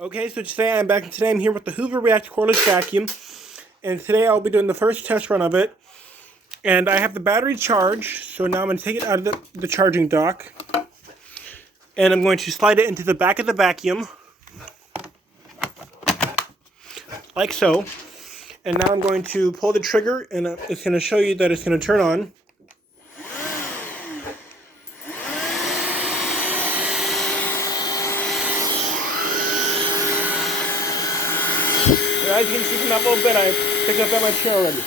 Okay, so today I'm here with the Hoover React cordless vacuum, and today I'll be doing the first test run of it. And I have the battery charged, so now I'm going to take it out of the charging dock, and I'm going to slide it into the back of the vacuum, like so. And now I'm going to pull the trigger, and it's going to show you that it's going to turn on. As you can see from that little bit, I picked up that much here already.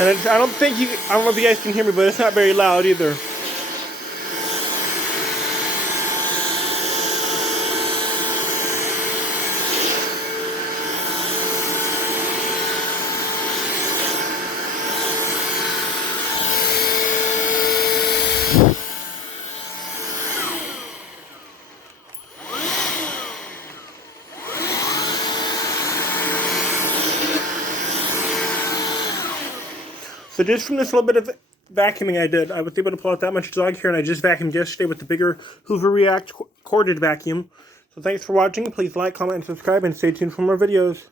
And I don't know if you guys can hear me, but it's not very loud either. So just from this little bit of vacuuming I did, I was able to pull out that much dog hair, and I just vacuumed yesterday with the bigger Hoover React corded vacuum. So thanks for watching. Please like, comment, and subscribe, and stay tuned for more videos.